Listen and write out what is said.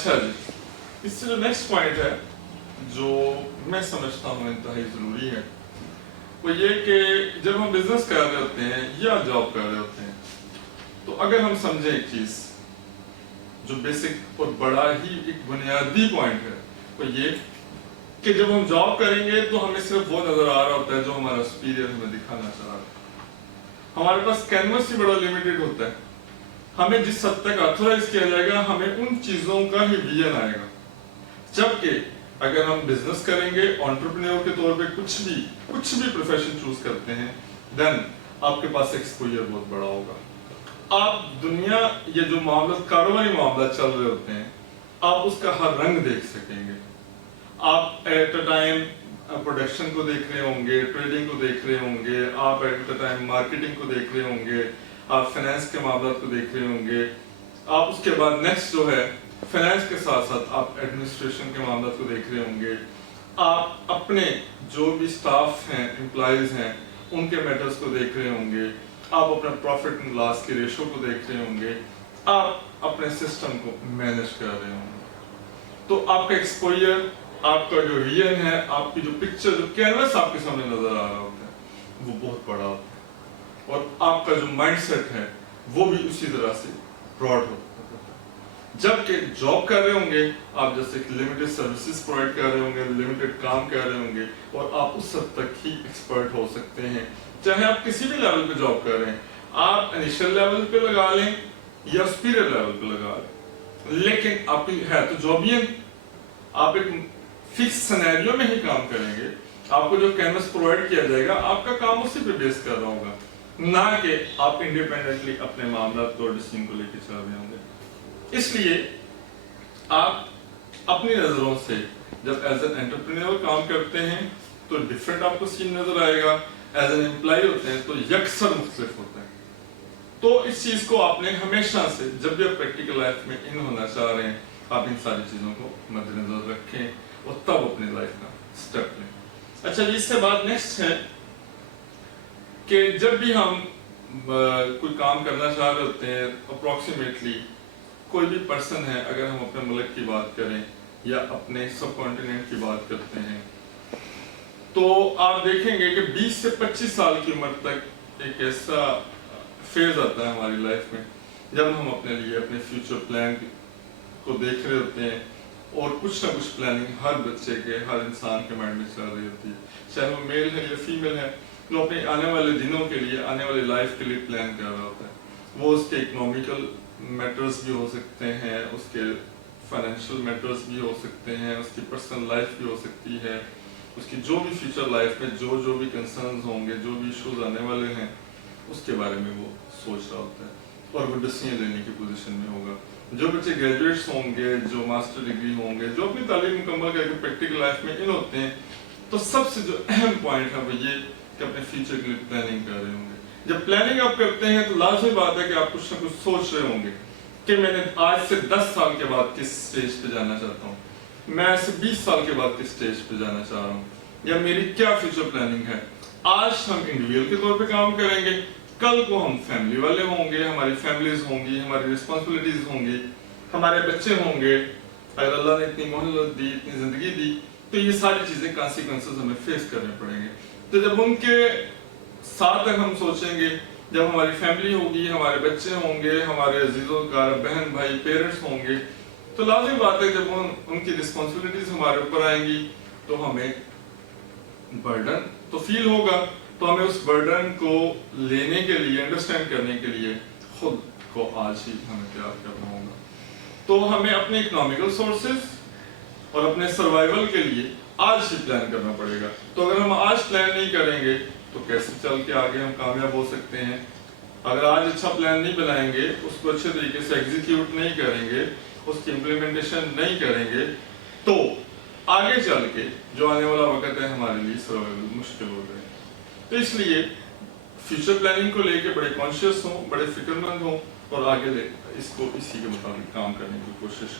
अच्छा जी, इससे जो नेक्स्ट पॉइंट है जो मैं समझता हूँ इंतहाई ज़रूरी है वो ये कि जब हम बिजनेस कर रहे होते हैं या जॉब कर रहे होते हैं तो अगर हम समझें एक चीज़ जो बेसिक और बड़ा ही एक बुनियादी पॉइंट है वो ये कि जब हम जॉब करेंगे तो हमें सिर्फ वो नज़र आ रहा होता है जो हमारा सुपीरियर हमें दिखाना चाह रहा है। हमारे पास कैनवस ही बड़ा लिमिटेड होता है, हमें जिस हद तक ऑथोराइज किया जाएगा हमें उन चीज़ों का ही विजन आएगा। जबकि अगर हम बिजनेस करेंगे एंटरप्रेन्योर के तौर पे कुछ भी प्रोफेशन चूज करते हैं देन आपके पास एक्सपोजर बहुत बड़ा होगा। आप दुनिया ये जो मामला कारोबारी मामला चल रहे होते हैं आप उसका हर रंग देख सकेंगे। आप एट अ टाइम प्रोडक्शन को देख रहे होंगे, ट्रेडिंग को देख रहे होंगे, आप एट अ टाइम मार्केटिंग को देख रहे होंगे, आप फाइनेंस के मामला को देख रहे होंगे, आप उसके बाद नेक्स्ट जो है फाइनेंस के साथ साथ आप एडमिनिस्ट्रेशन के मामला को देख रहे होंगे, आप अपने जो भी स्टाफ हैं एम्प्लॉयज हैं उनके मैटर्स को देख रहे होंगे, आप अपने प्रॉफिट एंड लॉस के रेशो को देख रहे होंगे, आप अपने सिस्टम को मैनेज कर रहे होंगे। तो आपका एक्सपोजर, आपका जो विजन है, आपकी जो पिक्चर, जो कैनवस आपके सामने नजर आ रहा होता है वो बहुत बड़ा होता है और आपका जो माइंडसेट है वो भी उसी तरह से ब्रॉड होता है। जबकि जॉब कर रहे होंगे आप जैसे कि लिमिटेड सर्विसेज प्रोवाइड कर रहे होंगे, लिमिटेड काम कर रहे होंगे और आप उस हद तक ही एक्सपर्ट हो सकते हैं चाहे आप किसी भी लेवल पे जॉब कर रहे हैं। आप इनिशियल लेवल पे लगा लें या सुपीरियर लेवल पे लगा लें, लेकिन आपकी है तो जॉबियन, आप एक फिक्स सिनेरियो में ही काम करेंगे। आपको जो कैनवस प्रोवाइड किया जाएगा आपका काम उसी पे बेस कर रहा होगा, ना कि आप इंडिपेंडेंटली अपने मामला को डिसीजन को लेकर चल रहे होंगे। इसलिए आप अपनी नजरों से जब एज एन एंटरप्रेन्योर काम करते हैं तो डिफरेंट आपको सीन नजर आएगा, एज एन एम्प्लॉय होते हैं तो यकसर मुख्तलिफ होता है। तो इस चीज को आपने हमेशा से जब भी आप प्रैक्टिकल लाइफ में इन होना चाह रहे हैं आप इन सारी चीजों को मद्देनजर रखें और तब अपनी लाइफ का स्टेप लें। अच्छा जी, इससे बात नेक्स्ट है कि जब भी हम कोई काम करना चाह रहे होते हैं अप्रोक्सीमेटली कोई भी पर्सन है, अगर हम अपने मुल्क की बात करें या अपने सब कॉन्टिनेंट की बात करते हैं तो आप देखेंगे कि 20 से 25 साल की उम्र तक एक ऐसा फेज आता है हमारी लाइफ में जब हम अपने लिए अपने फ्यूचर प्लान को देख रहे होते हैं और कुछ ना कुछ प्लानिंग हर बच्चे के, हर इंसान के माइंड में चल रही होती है, चाहे वो मेल है या फीमेल है, जो अपने आने वाले दिनों के लिए, आने वाली लाइफ के लिए प्लान कर रहा होता है। वो उसके इकोनॉमिकल मैटर्स भी हो सकते हैं, उसके फाइनेंशियल मैटर्स भी हो सकते हैं, उसकी पर्सनल लाइफ भी हो सकती है, उसकी जो भी फ्यूचर लाइफ में जो भी कंसर्न्स होंगे, जो भी इश्यूज आने वाले हैं उसके बारे में वो सोच रहा होता है और वो डिसीजन लेने की पोजीशन में होगा। जो बच्चे ग्रेजुएट्स होंगे, जो मास्टर डिग्री होंगे, जो अपनी तालीम मुकम्मल करके प्रैक्टिकल लाइफ में इन होते हैं तो सबसे जो अहम पॉइंट है वो ये कि अपने फ्यूचर के लिए प्लानिंग कर रहे होंगे। जब प्लानिंग आप करते हैं तो लाजमी बात है कि आप कुछ ना कुछ सोच रहे होंगे कि मैंने आज से 10 साल के बाद किस स्टेज पे जाना चाहता हूँ, मैं आज से 20 साल के बाद किस स्टेज पे जाना चाह रहा हूँ, या मेरी क्या फ्यूचर प्लानिंग है। आज हम इंडिविजुअल के तौर पे काम करेंगे, कल को हम फैमिली वाले होंगे, हमारी फैमिलीज होंगी, हमारी रिस्पॉन्सिबिलिटीज होंगी, हमारे बच्चे होंगे, अगर अल्लाह ने इतनी मोहलत दी, इतनी जिंदगी दी तो ये सारी चीजें कॉन्सिक्वेंसेस हमें फेस करने पड़ेंगे। तो जब उनके साथ तक हम सोचेंगे, जब हमारी फैमिली होगी, हमारे बच्चे होंगे, हमारे अजीजों का बहन भाई पेरेंट्स होंगे, तो लाजिम बात है जब उनकी रिस्पॉन्सिबिलिटीज हमारे ऊपर आएंगी तो हमें बर्डन तो फील होगा, तो हमें उस बर्डन को लेने के लिए, अंडरस्टैंड करने के लिए खुद को आज ही हमें तैयार करना होगा। तो हमें अपने इकोनॉमिकल सोर्सेज और अपने सर्वाइवल के लिए आज ही प्लान करना पड़ेगा। तो अगर हम आज प्लान नहीं करेंगे तो कैसे चल के आगे हम कामयाब हो सकते हैं। अगर आज अच्छा प्लान नहीं बनाएंगे, उसको अच्छे तरीके से एग्जीक्यूट नहीं करेंगे, उसकी इम्प्लीमेंटेशन नहीं करेंगे तो आगे चल के जो आने वाला वक्त है हमारे लिए सर्वाइवल मुश्किल हो जाएगा। तो इसलिए फ्यूचर प्लानिंग को लेके बड़े कॉन्शियस हों, बड़े फिक्रमंद हों और आगे इसको इसी के मुताबिक काम करने की कोशिश